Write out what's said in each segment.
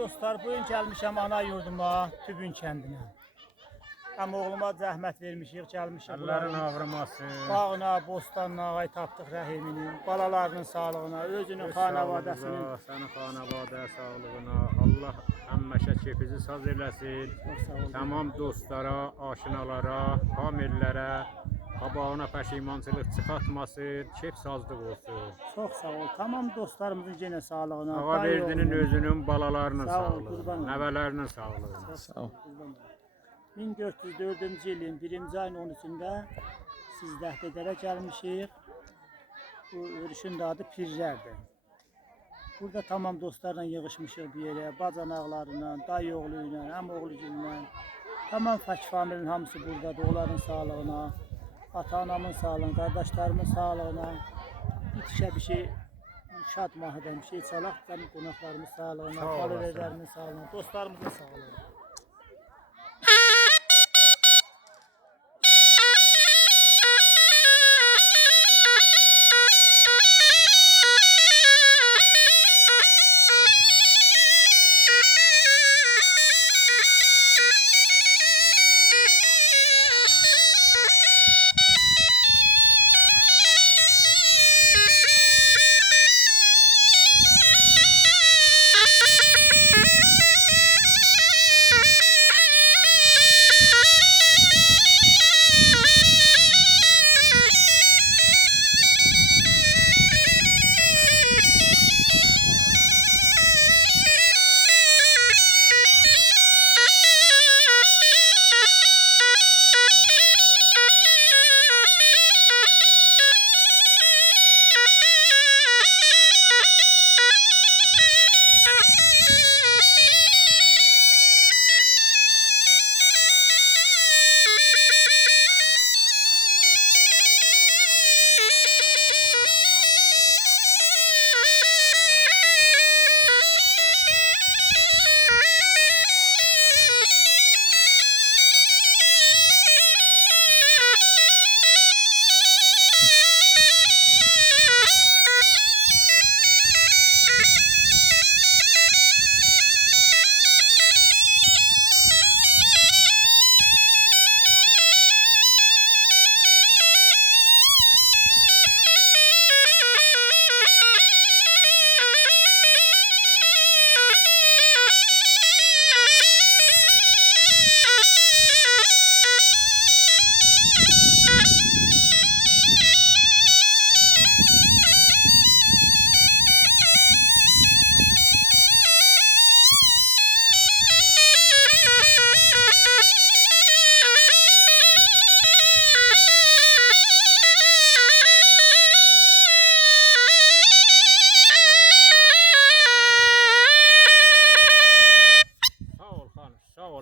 dostlar, bugün gəlmişəm ana yurduma, Tübün kəndinə. Həm oğluma zəhmət vermişik, gəlmişik. Əllərin ağrıması. Bağına, bostanına ay tapdıq rəhiminin, balalarının sağlığına, özünün xanavadəsinin. Sənin xanavadə sağlığına. Allah həmişə kefizi saz eləsin. Tamam dostlara, aşinalara, famillərə, qabağına pəşimançılıq çıxartmasın, kef sazlıq olsun. Çox sağ ol. Tamam dostlarımızın yenə sağlığına. Ağabeyrdinin özünün, balalarının Sağ ol, sağlığına, qurban. nəvələrinin sağlığına. Sağ ol. 1404-cü ilin 1-ci ayın 13-də siz Dəhdədərə gəlmişik. Bu örüşün də adı Pirrərdir. Burada tamam dostlarla yığışmışıq bir yerə, bacanaqlarla, dayı oğlu ilə, həm oğlu ilə. Tamam fək familinin hamısı buradadır, onların sağlığına, ata-anamın sağlığına, qardaşlarımın sağlığına. İtişə bir şey, şad mahədən bir şey çalaq, qonaqlarımın sağlığına, valideynlərimin sağlığına, dostlarımızın sağlığına.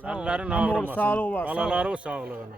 Əllərin ağrımasın, balaları sağlığına.